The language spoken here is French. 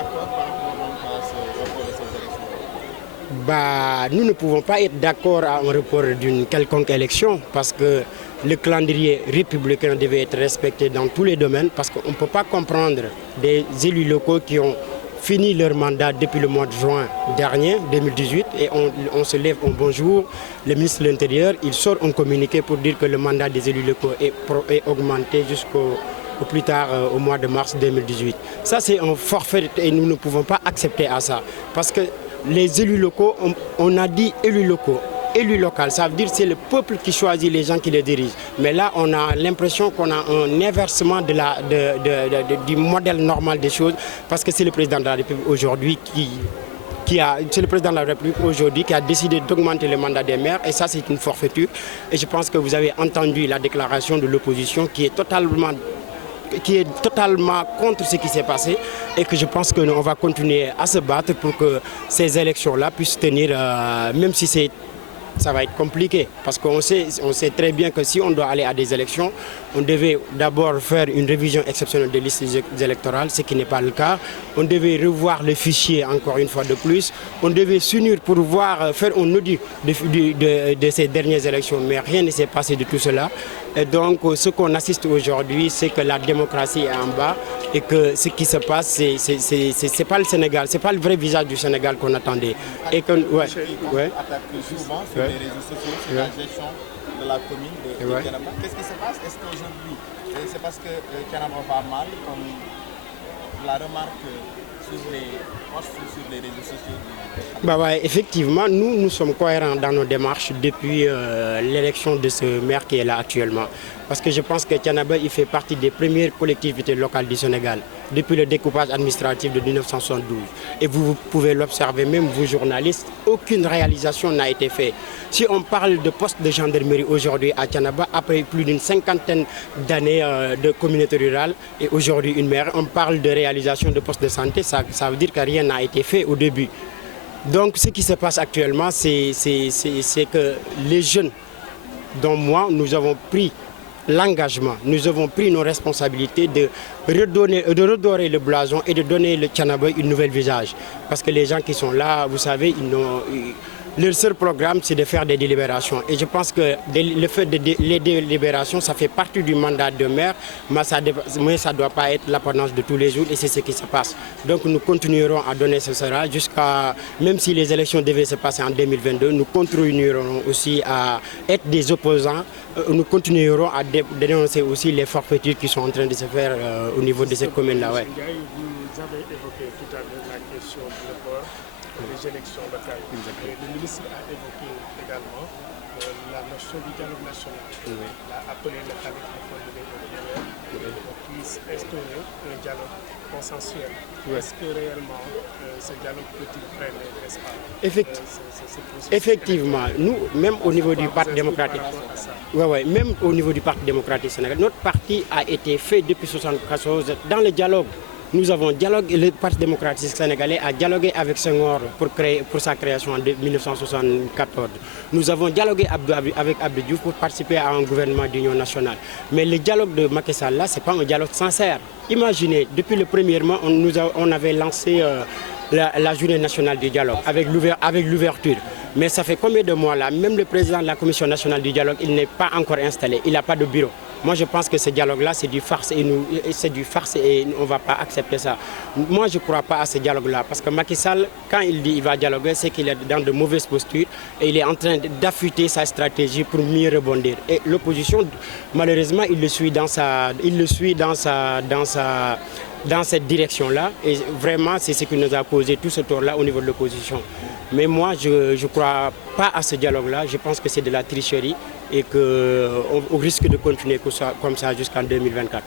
d'accord par rapport donc à ce report de ces élections? Bah, nous ne pouvons pas être d'accord à un report d'une quelconque élection parce que le calendrier républicain devait être respecté dans tous les domaines parce qu'on ne peut pas comprendre des élus locaux qui ont fini leur mandat depuis le mois de juin dernier, 2018, et on se lève un bonjour. Le ministre de l'Intérieur, il sort un communiqué pour dire que le mandat des élus locaux est augmenté jusqu'au au plus tard au mois de mars 2018. Ça, c'est un forfait et nous ne pouvons pas accepter à ça parce que les élus locaux, on a dit élus locaux. Élu local, ça veut dire que c'est le peuple qui choisit les gens qui les dirigent. Mais là, on a l'impression qu'on a un inversement du modèle normal des choses parce que c'est le président de la République aujourd'hui c'est le président de la République aujourd'hui qui a décidé d'augmenter le mandat des maires et ça c'est une forfaiture. Et je pense que vous avez entendu la déclaration de l'opposition qui est totalement contre ce qui s'est passé et que je pense qu'on va continuer à se battre pour que ces élections-là puissent tenir, même si ça va être compliqué parce qu'on sait très bien que si on doit aller à des élections, on devait d'abord faire une révision exceptionnelle des listes électorales, ce qui n'est pas le cas. On devait revoir le fichier encore une fois de plus. On devait s'unir pour faire un audit de ces dernières élections, mais rien ne s'est passé de tout cela. Et donc, ce qu'on assiste aujourd'hui, c'est que la démocratie est en bas et que ce qui se passe, c'est pas le Sénégal, c'est pas le vrai visage du Sénégal qu'on attendait. Et que, attaque souvent sur les réseaux sociaux, sur la gestion de la commune de Thiénaba. Qu'est-ce qui se passe? Est-ce qu'aujourd'hui, c'est parce que Thiénaba va mal, comme la remarque sur les posts sur les réseaux sociaux? Bah ouais, effectivement, nous sommes cohérents dans nos démarches depuis l'élection de ce maire qui est là actuellement. Parce que je pense que Thiénaba, il fait partie des premières collectivités locales du Sénégal, depuis le découpage administratif de 1972. Et vous pouvez l'observer, même vous journalistes, aucune réalisation n'a été faite. Si on parle de poste de gendarmerie aujourd'hui à Thiénaba, après plus d'une cinquantaine d'années de communauté rurale et aujourd'hui une maire, on parle de réalisation de postes de santé, ça veut dire que rien n'a été fait au début. Donc ce qui se passe actuellement, c'est que les jeunes, dont moi, nous avons pris l'engagement, nous avons pris nos responsabilités de redorer le blason et de donner le Thiénaba un nouvel visage. Parce que les gens qui sont là, vous savez, leur seul programme, c'est de faire des délibérations. Et je pense que le fait les délibérations, ça fait partie du mandat de maire, mais ça ne doit pas être l'apanage de tous les jours et c'est ce qui se passe. Donc nous continuerons à donner ce sera jusqu'à, même si les élections devaient se passer en 2022, nous continuerons aussi à être des opposants. Nous continuerons à dénoncer aussi les forfaitures qui sont en train de se faire au niveau de cette commune-là. Ouais. Vous avez évoqué tout à l'heure la question du report des élections locales. Le ministre a évoqué également la notion du dialogue national. Il a appelé le Khalif pour qu'on puisse instaurer un dialogue consensuel. Est-ce que réellement ce dialogue peut-il freiner, n'est-ce pas, effectivement, nous, même au niveau du Parti démocratique, même au niveau du Parti démocratique sénégalais, notre parti a été fait depuis 1974 dans le dialogue. Nous avons dialogué, le Parti démocratique sénégalais a dialogué avec Senghor pour sa création en 1974. Nous avons dialogué avec Abdou Diouf pour participer à un gouvernement d'union nationale. Mais le dialogue de Macky Sall, là, ce n'est pas un dialogue sincère. Imaginez, depuis le premier mois, on avait lancé la journée nationale du dialogue avec l'ouverture. Mais ça fait combien de mois là? Même le président de la commission nationale du dialogue, il n'est pas encore installé, il n'a pas de bureau. Moi je pense que ce dialogue-là c'est du farce et on ne va pas accepter ça. Moi je ne crois pas à ce dialogue-là parce que Macky Sall, quand il dit qu'il va dialoguer, c'est qu'il est dans de mauvaises postures et il est en train d'affûter sa stratégie pour mieux rebondir. Et l'opposition, malheureusement, il le suit dans cette direction-là et vraiment c'est ce qui nous a causé tout ce tort-là au niveau de l'opposition. Mais moi je ne crois pas à ce dialogue-là, je pense que c'est de la tricherie et qu'on risque de continuer comme ça jusqu'en 2024.